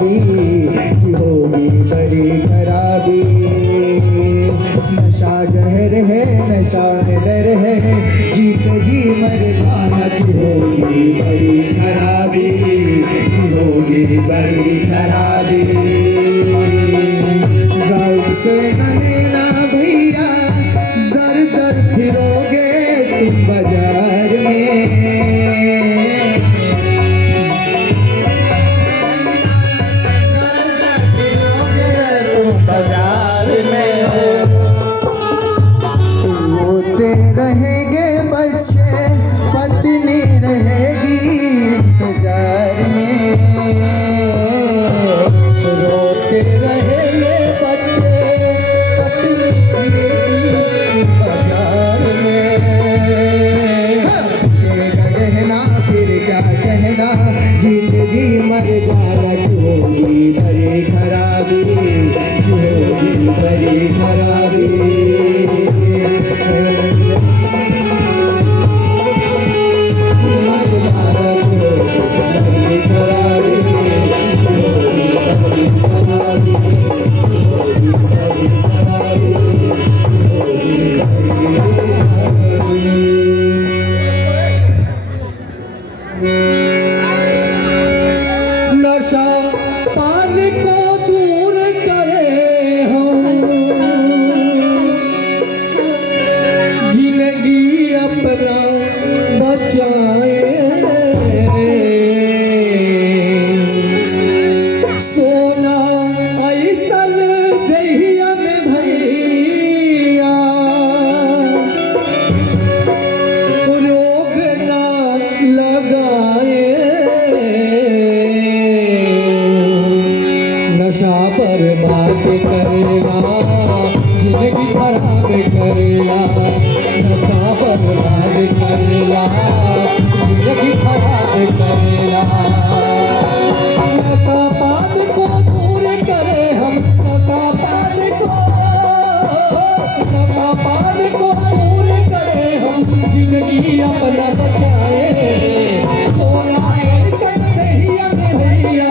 खराबी की होगी बड़ी खराबी। नशा जहर है नशा डर है, जीत जी मर जाना की होगी बड़ी खराबी की होगी बड़ी खराबी। गाँव से न लेना भैया दर दर फिरोगे तुम बाजार में। रहेंगे बच्चे पत्नी रहेगी इंतजार में। रोते रहेंगे बच्चे पत्नी रहेगी इंतजार में। कहना फिर क्या कहना, जीत जी मर जाना की होगी बड़ी खराबी की होगी बड़ी खराबी। नशा पान को दूर करे हम, जिंदगी अपना बचाए। सोना ऐसन दहिया में भैया रोग ना लगाए। नशा बर्बाद करेला जिंदगी खराब करेला। नशा बर्बाद करेला जिंदगी खराब करेला। नशा पान को दूर करे हम, नशा पान को दूर करे हम, जिंदगी अपना बचाए। सोना ऐसन दहिया में भैया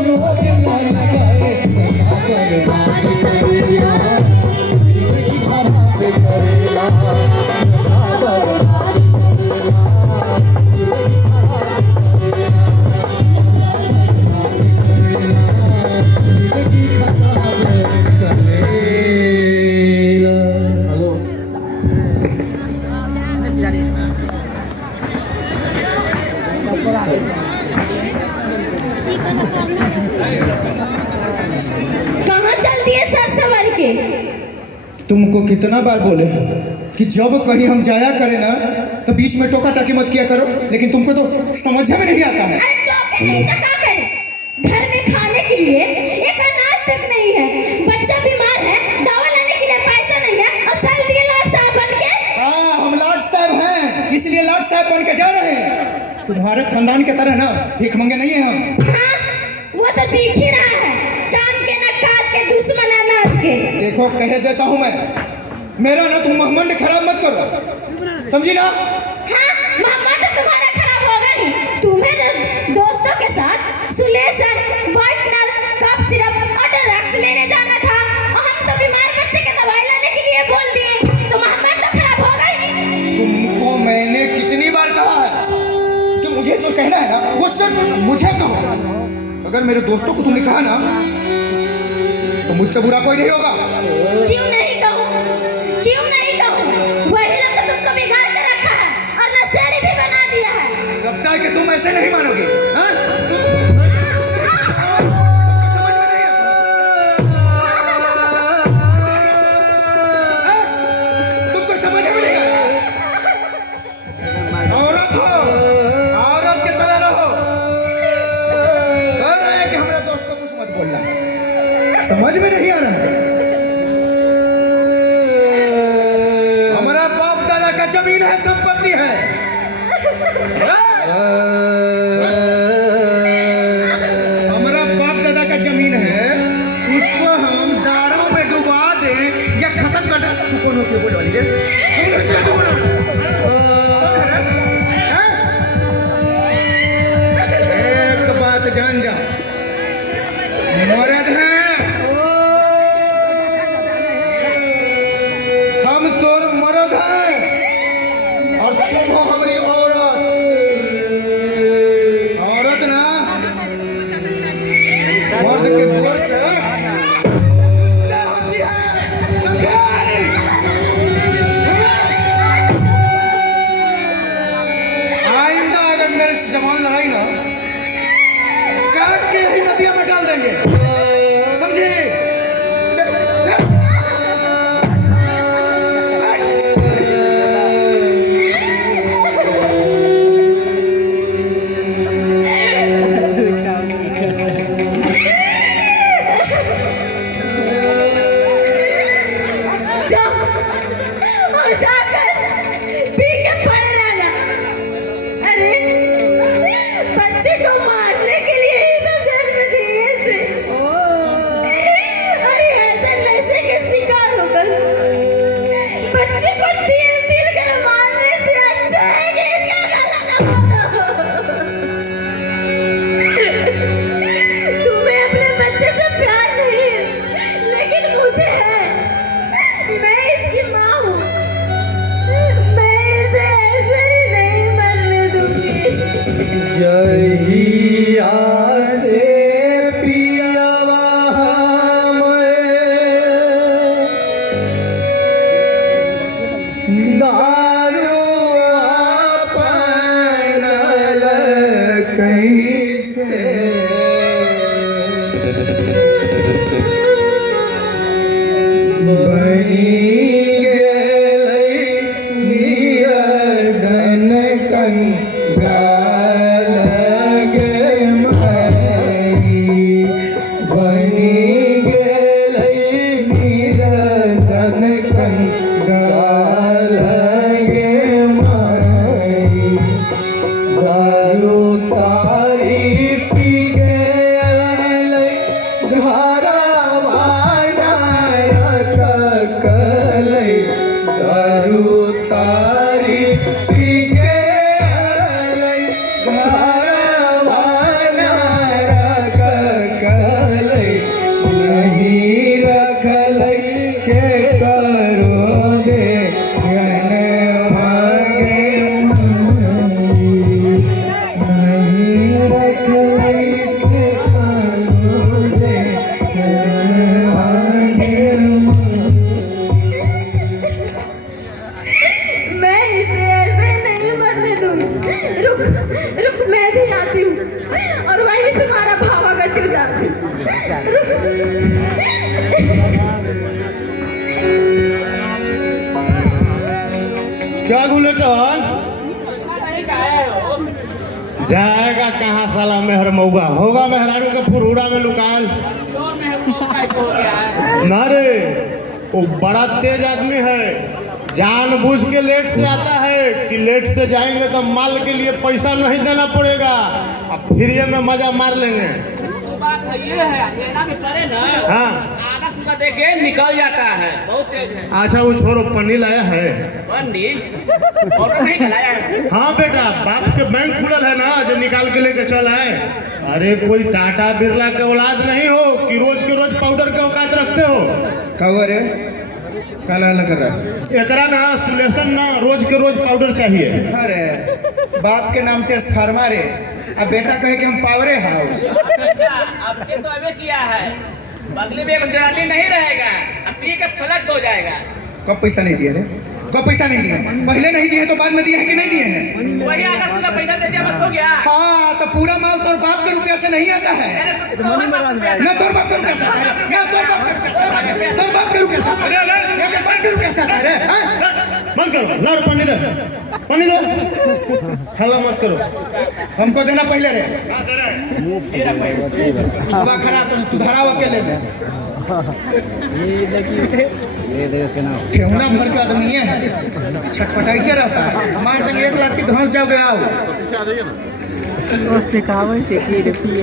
रोग ना लगाए। नशा बर्बाद करेला जिंदगी खराब करेला। नशा बर्बाद करेला जिंदगी खराब करेला। जिंदगी खराब करेला। हेलो कहाँ चल दिए सर सवर के? तुमको कितना बार बोले कि जब कहीं हम जाया करें ना तो बीच में टोका टाकी मत किया करो, लेकिन तुमको तो समझ में नहीं आता है। अरे टोके नहीं तो क्या करें? घर में खाने के लिए एक अनाज तक नहीं है, बच्चा बीमार है, दवा लाने के लिए पैसा नहीं है, और चल दिए लाट साहब बन के। हाँ, हम लाट साहब हैं, इसलिए लाट साहब बन के जा रहे हैं। तुम्हारे खानदान के तरह ना भीख मंगे नहीं है हम। हाँ, वो तो दिख ही रहा है, काम के न काज के दुश्मन अनाज के। देखो कह देता हूँ मैं, मेरा ना तुम महमंड खराब मत करो, समझी ना? हाँ, महमंड तुम्हारा खराब होगा ही। तुम्हें दोस्तों के साथ सुलेशन, व्हाइटनर, कफ सिरप और ड्रग्स लेने जाना था, और हम तो बीमार बच्चे के दवाई लाने के लिए बोल दिए, तो महमंड तो खराब होगा ही। तुमको मैंने कितनी बार कहा है कि मुझे जो कहना है ना वो सिर्फ मुझे कहो। अगर मेरे दोस्तों को तुमने कहा ना तो मुझसे बुरा कोई नहीं होगा। क्यों नहीं कहूँ? क्यों नहीं कहूँ? वही लोग तो तुमको बिगाड़ के रखा है और नशेड़ी भी बना दिया है। लगता है कि तुम ऐसे नहीं मानोगे, हाँ? समझ में नहीं है? तुमको समझ में नहीं आया? औरत हो, औरत के तरह रहो। कह रहे हैं कि हमारे दोस्त को कुछ मत बोलना, समझ में नहीं आ रहा है? हमारा बाप दादा का जमीन है, संपत्ति है। हमारा बाप दादा का जमीन है, उसको हम दारू में डुबा दें या खत्म कर दें। तू कौन होती है बोल वाली है? एक बात जान जा, मर्द के गोर से ना होती है, समझे? आइंदा अगर मेरे से जवान लड़ाई ना, काट के ही नदिया में डाल देंगे, समझे? और जाकर पी के पड़े रहना। अरे बच्चे को मारने के लिए ही तो जन्म दिए थे। अरे ऐसे नशे के शिकार होकर बच्चे को तिल तिल कर मारने से अच्छा है कि इसका गला दबा दो। तुम्हें अपने बच्चे से प्यार नहीं है, लेकिन मुझे है। मैं इसकी माँ हूँ। मैं इसे ऐसे ही नहीं मरने दूंगी। जहिया से पियवा मैं दारू अपनल कैसे बनी गेलै नियदन कंगाल गे माई बनी गेलै नियदन कंगाल गे माई दारू तारी पी गेलै घरवा कलै दारू तारी पी गेलै घरवा कलै नहीं रखलै के करो दे गन मांगे नहीं रखलै के करो दे गन मांगे मैं इसे ऐसे नहीं मरने दूंगी। रुक रुक, मैं भी आती हूँ और वही तुम्हारा भावागत हो जाती हूँ। रुक। क्या गुलेटन जाएगा कहाँ साला मेहर मऊगा होगा मेहरारू के फुरहुरा में लुकाल ना रे वो बड़ा तेज आदमी है जानबूझ के लेट से आता है कि लेट से जाएंगे तो माल के लिए पैसा नहीं देना पड़ेगा अब फ्री में मजा मार लेंगे बात है ये है लेना भी करे ना हाँ आधा सुबह दे के निकल जाता है बहुत तेज है अच्छा वो छोरो पन्नी लाया है बंदी और नहीं खिलाया है हाँ बेटा बाप के बैंक खुलल है ना जो निकाल के लेके चल आए अरे कोई टाटा बिरला के औलाद नहीं हो कि रोज के रोज पाउडर के औकात रखते हो कहो रे काला कर रहा है। एकरा ना सुलेशन ना रोज के रोज पाउडर चाहिए अरे बाप के नाम टेस्ट फार्मा रे, अब बेटा कहे कि हम पावरे हाउस। अब के तो अबे किया है बगली में एक जनानी नहीं रहेगा अब पी के फ्लट हो जाएगा कब पैसा नहीं दिए रे, कब पैसा नहीं दिए? पहले नहीं दिए तो बाद में दिए हैं कि नहीं दिए हैं? वही आधा सुबह पैसा दे दिया बस हो गया हाँ तो पूरा माल तोर बाप के रुपया से नहीं आता है ना, तोर बाप के रुपया से आता है ना, तोर बाप के रुपया से आता है, तोर बाप के रुपया से आता है, या फिर बाप के रुपया से आता है रे, हाँ? बंद करो लाओ पानी दो हल्ला मत करो हमको देना पहले रे, हवा खराब तो सुधारा अकेले में ठेहुना भर के आदमी है छटपटाइते रहता है, मार देंगे 1 लाख की धंस जाओगे आओ सिखावे से की रखिए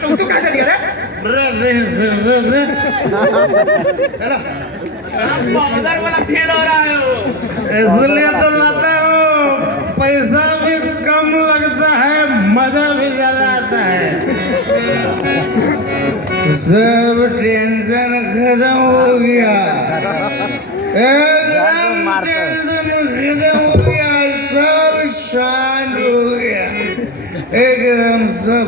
तुम तो क्या कर दिया रे? हेलो उधर वाला फेल हो रहा है इसलिए तो लाते हो पैसा भी कम लगता है मजा भी ज्यादा आता है सब टेंशन खत्म हो गया, एकदम टेंशन खत्म हो गया, सब शांत हो गया, एकदम सब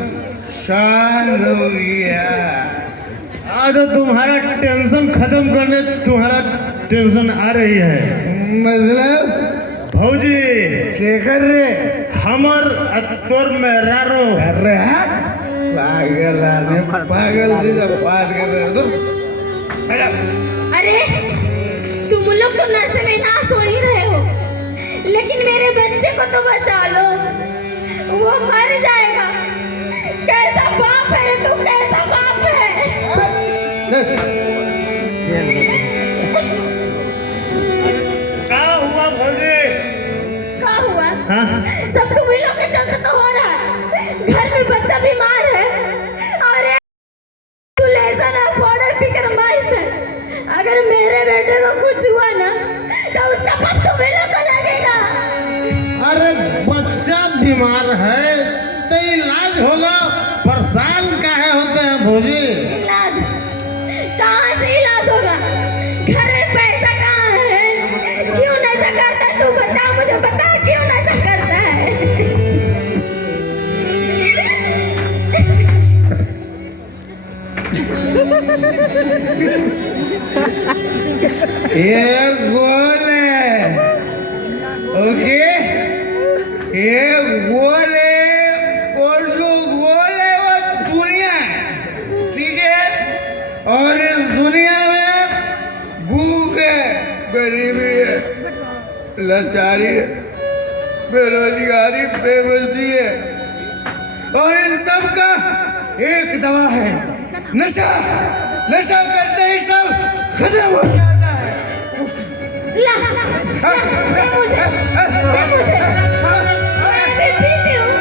शांत हो गया। आज तो तुम्हारा टेंशन खत्म करने तुम्हारा टेंशन आ रही है। मतलब भौजी क्या कर रहे? हमर तोर मेहरारो अरे हाँ? पागल आदमी, पागल से सब बात कर रहे हो तुम। अरे तुम लोग तो नशे में नाश हो ही रहे हो, लेकिन मेरे बच्चे को तो बचा लो, वो मर जाएगा। कैसा बाप है तू, कैसा बाप है? क्या हुआ भौजी? क्या हुआ? हाँ? सब तुम ही लोग के चलते तो हो रहा है। घर में बच्चा बीमार है और तू लेसन और पाउडर पीकर माइस है। अगर मेरे बेटे को कुछ हुआ ना तो उसका पाप तुम ही लोग को लगेगा। अरे बच्चा बीमार है तो इलाज होगा, परेशान काहे होते हैं भौजी? इलाज कहाँ से इलाज होगा? घर में पैसा कहाँ है? क्यों नशा करता है? तू बता, मुझे बता क्यों नशा करता है? ये गोल है, ओके? ये गोल है और जो गोल है वो दुनिया है, ठीक है? और इस दुनिया में भूख है, गरीबी है, लाचारी है, बेरोजगारी, बेबसी है, और इन सब का एक दवा है, नशा। नशा करते ही सब खत्म हो जाता है। ला, दे मुझे, दे मुझे। मैं भी पीती हूँ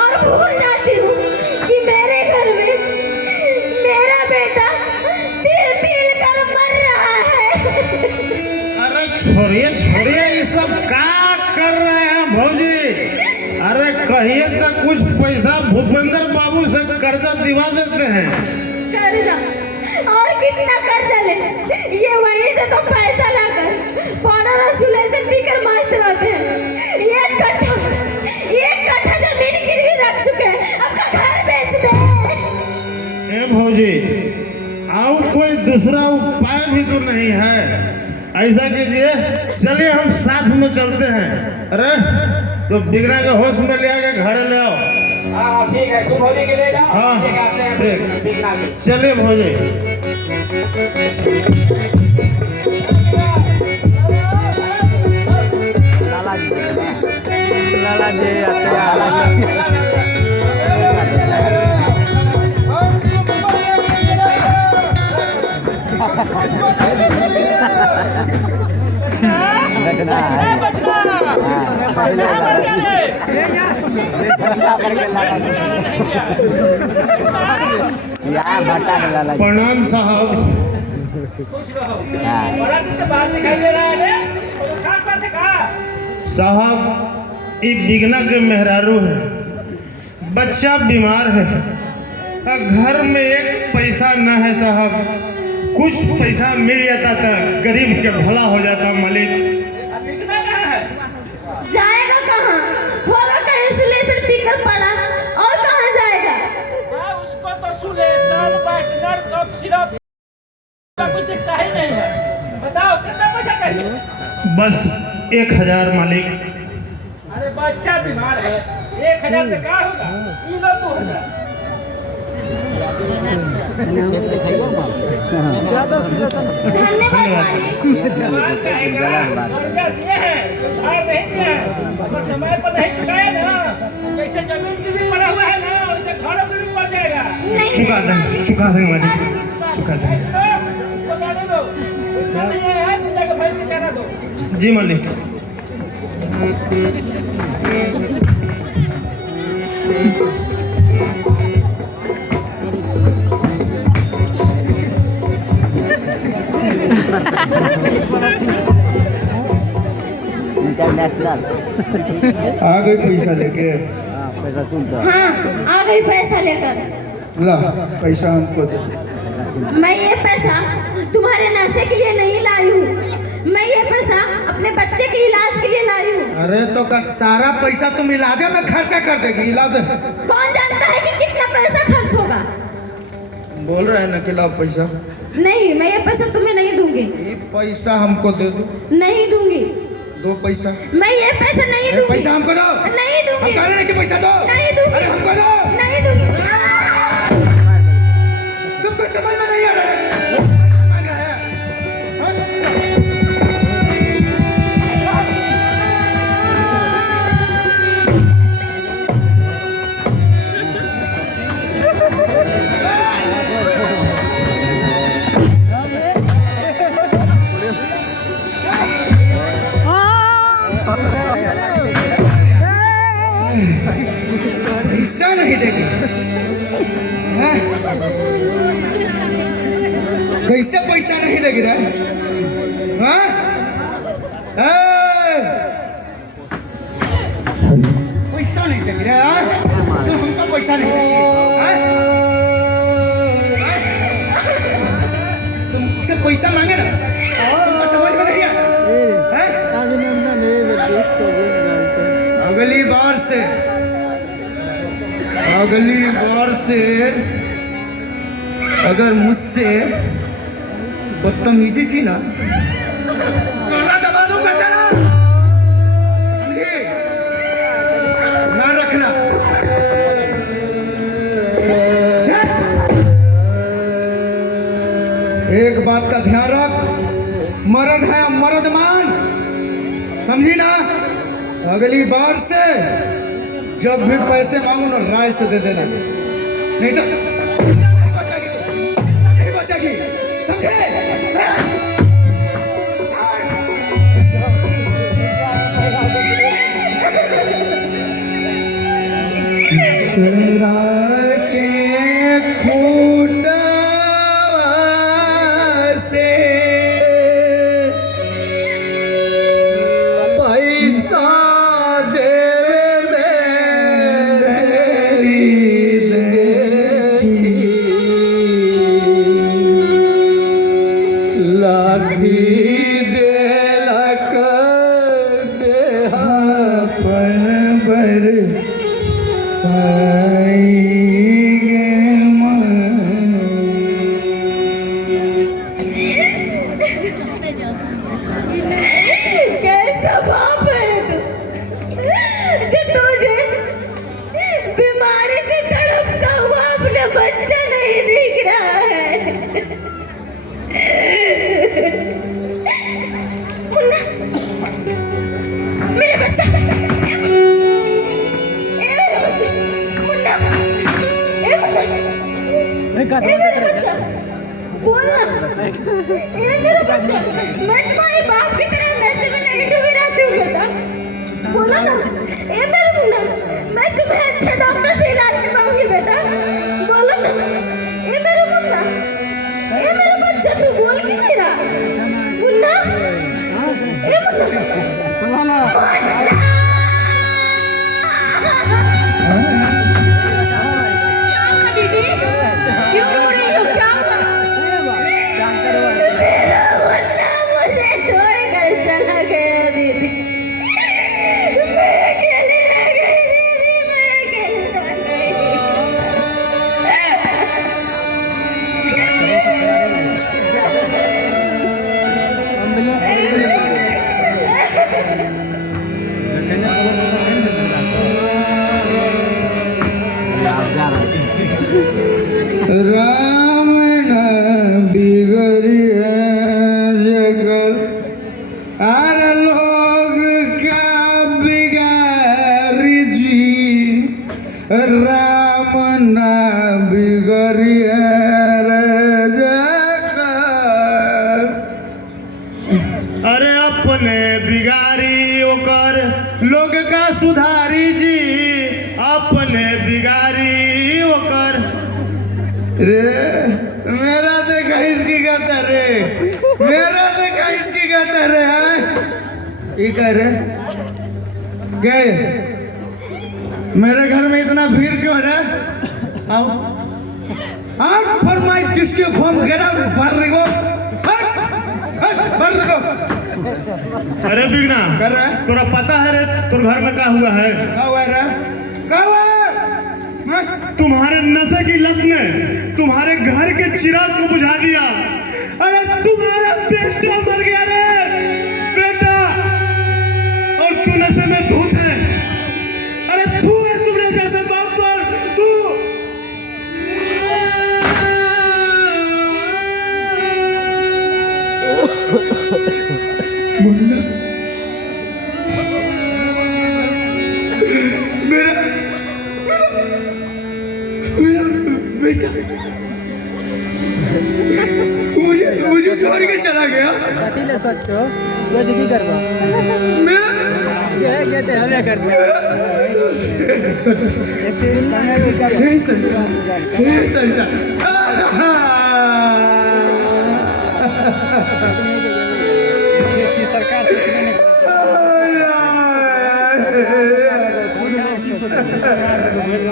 और भूल जाती हूँ कि मेरे घर में मेरा बेटा तिल तिल कर मर रहा है। अरे छोड़िए छोड़िए, ये सब क्या कर रहे हैं भौजी? अरे कहिए तो कुछ पैसा भूपेंद्र बाबू से कर्जा दिवा देते हैं। कर्जा? और कितना कर्जा ले? ये वहीं से तो पैसा लाकर पाउडर और सुलेसन पीकर मस्त रहते हैं। एक कट्ठा जमीन गिरवी रख चुके हैं, अपना घर बेच दे। ए भौजी, और कोई दूसरा उपाय भी तो नहीं है। ऐसा कीजिए, चलिए हम साथ में चलते हैं। अरे तो बिगड़ा के होश में ले आके घर ले आओ। हाँ ठीक है, तुम भौजी के ले जाओ। हाँ ठीक है, अपने ठीक, बिगना के। चलिए भौजी। प्रणाम साहब। बड़ा दिन से बाहर दिखाई दे रहा है, और खास बात है कहा? साहब ये बिगना के मेहरारू है, बच्चा बीमार है, घर में एक पैसा न है साहब। कुछ पैसा मिल जाता था, गरीब के भला हो जाता मालिक। अब बिगना कहाँ है? जाएगा कहाँ? होगा कहीं सुलेसन पीकर पड़ा, और कहाँ जाएगा? हाँ, उसको तो सुलेसन, वाइटनर, कफ सिरप का कुछ दिखता ही नहीं है। बताओ कितना पैसा चाहिए? बस 1000 मालिक। अरे बच्चा बीमार है, 1000 से क्या होगा? ये लो 2000। धन्यवाद मालिक। जवान कहेगा, कर्जा दिए हैं, उधार नहीं दिया है, अगर समय पर नहीं चुकाया ना, जैसे जमीन की भी पड़ा हुआ है ना, वैसे घरों की भी पड़ जाएगा। नहीं, चुका दें, मालिक। चुका दें मालिक, चुका चुका दें। दें। इसको जाने दो, उसका नहीं है, तुम जाकर भैंस के चारा दो। जी मालिक। इंटरनेशनल आ गई पैसा लेके। पैसा सुनता हाँ, आ गई पैसा लेकर। ला पैसा हमको दे। मैं ये पैसा तुम्हारे नशे के लिए नहीं लाई हूँ, मैं ये पैसा अपने बच्चे के इलाज के लिए लाई हूँ। अरे तो का सारा पैसा तुम इलाज में खर्चा कर देगी। इलाज कौन जानता है कि कितने बोल रहे हैं ना कि लाओ पैसा। नहीं, मैं ये पैसा तुम्हें नहीं दूंगी। ये पैसा हमको दे दो। नहीं दूंगी। दो पैसा। मैं ये पैसा नहीं ये दूंगी। पैसा हमको दो। नहीं हम दूंगी। कह रहे हैं कि पैसा दो। नहीं दूंगी। अरे हमको दो। नहीं दूंगी। तुमको समझ में नहीं आ रहा है? समझ रहा है? पैसा नहीं देगी। हैं? कैसे पैसा नहीं देगी रे? हाँ? पैसा नहीं देगी रे? हाँ? तू हमको पैसा नहीं देगी। हाँ? तुमसे पैसा मांगे ना? तुमको समझ में नहीं आता? हैं? अगली बार से अगर मुझसे बदतमीजी की ना गला दबा दूंगा तेरा। समझे? ध्यान रखना। एक बात का ध्यान रख, मर्द है मर्द मान, समझी ना? अगली बार से जब भी पैसे मांगो ना राय से दे देना, नहीं तो नहीं बचेगी। समझे? के खूंटा से पैसा कैसा बाप है तू, जो तुझे बीमारी से तड़पता हुआ अपना बच्चा नहीं दिख रहा है। मुन्ना, मेरा बच्चा, ए मेरा बच्चा, मुन्ना, ए मुन्ना, ए मेरा बच्चा, बोलना, ए मेरा बच्चा, मैं तुम्हारे बाप की तरह नशे में नहीं डूबी रहती हूँ बेटा, बोलो ना, ए मेरा मुन्ना, मैं तुम्हें अच्छे डॉक्टर से इलाज करवाऊंगी बेटा, बोलो ना, ए मेरा मुन्ना, ए मेरा बच्चा, तू बोल क्यों नहीं रहा? मुन्ना, ए मुन्ना, मुन्ना, दीदी, क्यों रो रही हो? क्या हुआ? मेरा मुन्ना मुझे छोड़कर चला गया दीदी, मैं अकेली रह गई दीदी, मैं अकेली रह गई। राम न बिगड़िया जगल, अरे लोग क्या बिगाड़ी जी। राम न बिगड़िया जगल। अरे अपने बिगारी ओकर लोग का सुधारी जी, अपने बिगारी ओकर। रे मेरा देखा इसकी कहता रे, मेरा देखा इसकी कहता रे। है ये कह रहे गए मेरे घर में इतना भीड़ क्यों है? आओ out for my district home, get out, Barrigo, Barrigo। अरे बिगना कर रहा है? तोरा पता है रे तोर घर में क्या हुआ है? क्या हुआ रे? क्या हुआ? हाँ? तुम्हारे नशे की लत ने तुम्हारे घर के चिराग को बुझा दिया। अरे तुम्हारा बेटा मर गया रे बेटा, और तू नशे में धुत है। अरे तू है तुम्हारे जैसे बाप पर तू। मुन्ना, मेरा मेरा बेटा मुझे छोड़ के चला गया। कथी सोचतो रोज की करबा मेरा जे है ते हमें कर दे हे संता, हे संता, सरकार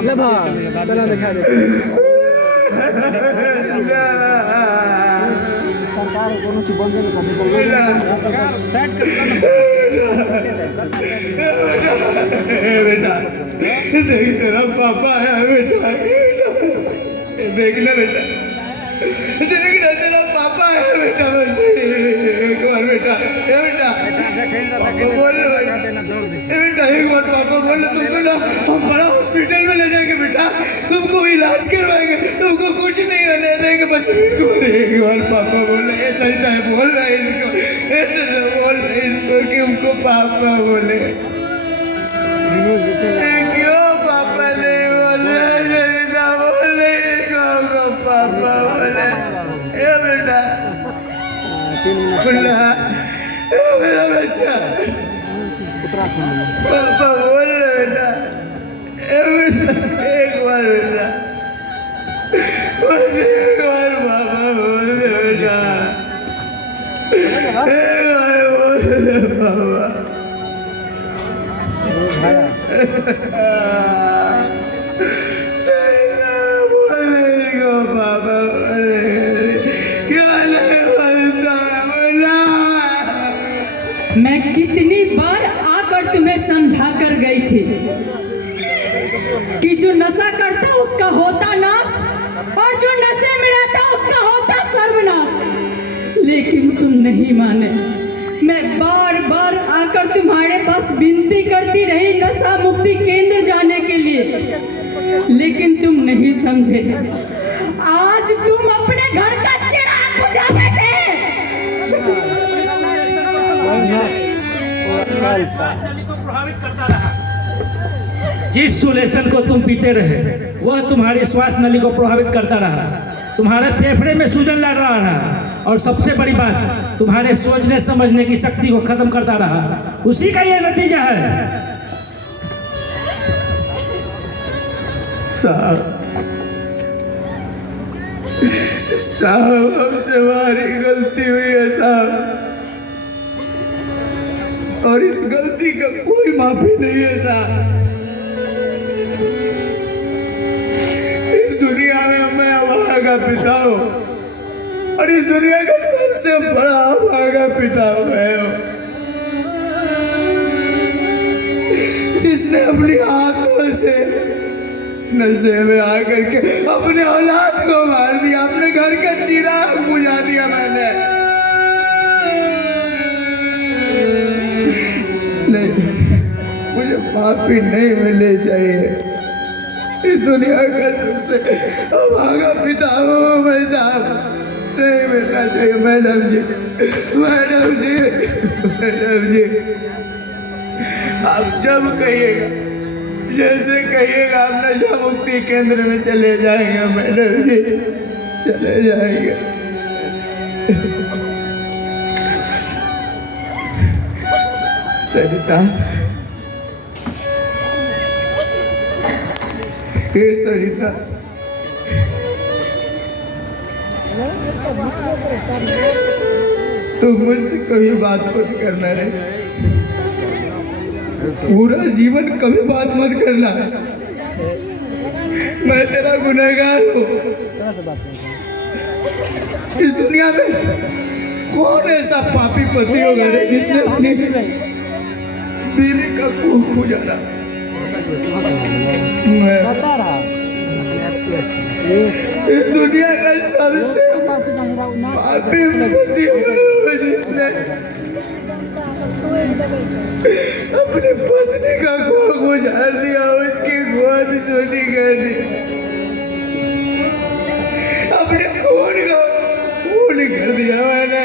लभा चला दिखा दे सरकार कोनो चीज बंद नहीं बेटा देख तेरा पापा है बेटा, देखना बेटा, देखना तेरा पापा है बेटा, बस एक बार बेटा, ये बेटा बोल बेटा, एक बार पापा बोल, तुमको ना हम बड़ा हॉस्पिटल में ले जाएंगे बेटा, तुमको इलाज करवाएंगे, तुमको कुछ नहीं होने देंगे, बस एक बार पापा बोले। ऐसा ही है, बोल रहा है इसको, ऐसे बोल रहे इसको कि हमको पापा बोले। क्यों पापा नहीं बोले, जैसा बोले इसको पापा बोले। ए बेटा खुला मेरा बच्चा, पापा बोल रहे बेटा, एक बार बेटा, बस एक बार पापा बोल रहे बेटा, एक बार बोल रहे पापा। पापा क्या नहीं बोलता बोला। मैं कितनी बार आकर तुम्हें समझा कर गई थी कि जो नशा करता उसका होता नाश और जो नशे में रहता उसका होता सर्वनाश, लेकिन तुम नहीं माने। मैं बार बार आकर तुम्हारे पास विनती करती रही नशा मुक्ति केंद्र जाने के लिए, लेकिन तुम नहीं समझे। आज तुम अपने घर का चिराग बुझा बैठे। को प्रभावित करता रहा। जिस सोल्यूशन को तुम पीते रहे वह तुम्हारी श्वास नली को प्रभावित करता रहा, तुम्हारे फेफड़े में सूजन लग रहा, और सबसे बड़ी बात तुम्हारे सोचने समझने की शक्ति को खत्म करता रहा। उसी का यह नतीजा है। साहब हमसे हमारी गलती हुई है साहब, और इस गलती का कोई माफी नहीं है साहब। इस दुनिया में मैं अभागा पिता हूँ, और इस दुनिया का सबसे बड़ा अभागा पिता मैं हूँ, जिसने अपनी हाथों से नशे में आकर के अपने औलाद को मार दिया, अपने घर का चिराग बुझा दिया मैंने। नहीं, मुझे माफी नहीं मिलनी चाहिए। इस दुनिया का सबसे अभागा पिता हूँ मैं साहब, नहीं मिलना चाहिए। मैडम जी, मैडम जी, मैडम जी, आप जब कहिएगा, जैसे कहिएगा, आप नशा मुक्ति केंद्र में चले जाएंगे मैडम जी, चले जाएंगे। सरिता, हे सरिता, तुम मुझसे कभी बात मत करना रे, पूरा जीवन कभी बात मत करना। मैं तेरा गुनहगार हूँ। इस दुनिया में कौन ऐसा पापी पति होगा रे जिसने अपनी बीवी का कुख उजाड़ा। इस दुनिया का सबसे पापी पति हो जिसने अपनी पत्नी का खो गुजार दिया, उसकी गोद सोनी कर दी, अपने खून का खून कर दिया मैंने।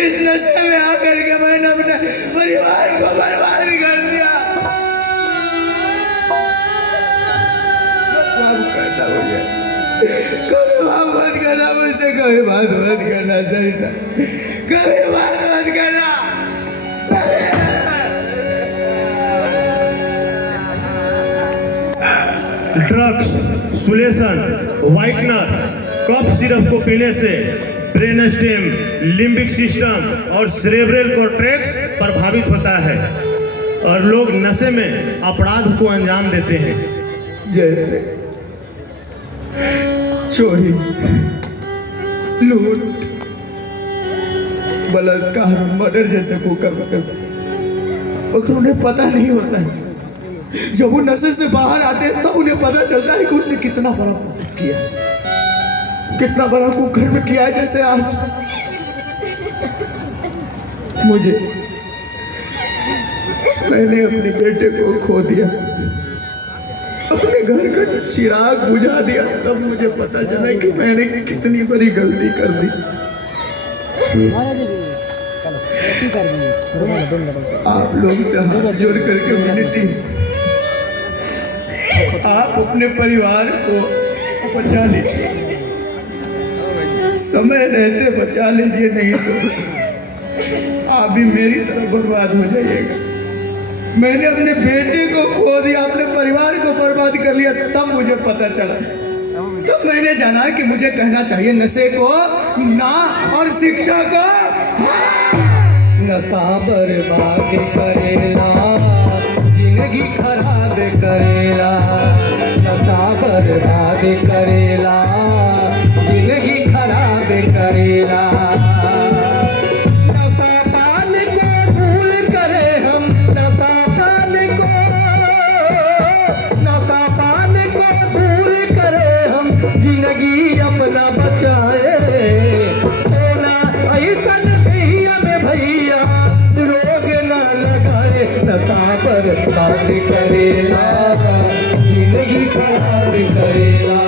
इस नशे में आकर के मैंने अपने परिवार को बर्बाद कर दिया। माफ करना मुझे, कभी माफ मत करना मुझसे, कभी बात मत करना सरिता, कभी बात मत करना। Drugs, solution, whitener, cough syrup को पीने से ब्रेन स्टेम, लिम्बिक सिस्टम और सेरेब्रल कॉर्टेक्स प्रभावित होता है और लोग नशे में अपराध को अंजाम देते हैं। जैसे चोरी, लूट, बलात्कार, मर्डर जैसे कुकर्म करते, और उन्हें पता नहीं होता है। जब वो नशे से बाहर आते हैं तब उन्हें पता चलता है कि उसने कितना बड़ा कुकर्म किया, कितना बड़ा कुकर्म किया है। जैसे आज मुझे, मैंने अपने बेटे को खो दिया, अपने घर का चिराग बुझा दिया, तब मुझे पता चला कि मैंने कितनी बड़ी गलती कर दी। आप लोग से हाथ जोड़ करके विनती, आप अपने परिवार को बचा लीजिए, समय रहते बचा लीजिए, नहीं तो आप भी मेरी तरह बर्बाद हो जाइएगा। मैंने अपने बेटे को खो दिया, अपने परिवार को बर्बाद कर लिया, तब मुझे पता चला, तब मैंने जाना कि मुझे कहना चाहिए नशे को ना और शिक्षा को हाँ। नशा बर्बाद करेला, जिंदगी खराब करेला, नशा बर्बाद करेला, जिंदगी खराब करेला। नशा पाल को भूल करे हम, नशा पाल को, नशा पाल को भूल करे हम, जिंदगी अपना बचाए। सोना ऐसन भैया में भैया रोग न लगाए, नशा बर्बाद करेला, जिंदगी खराब करेला।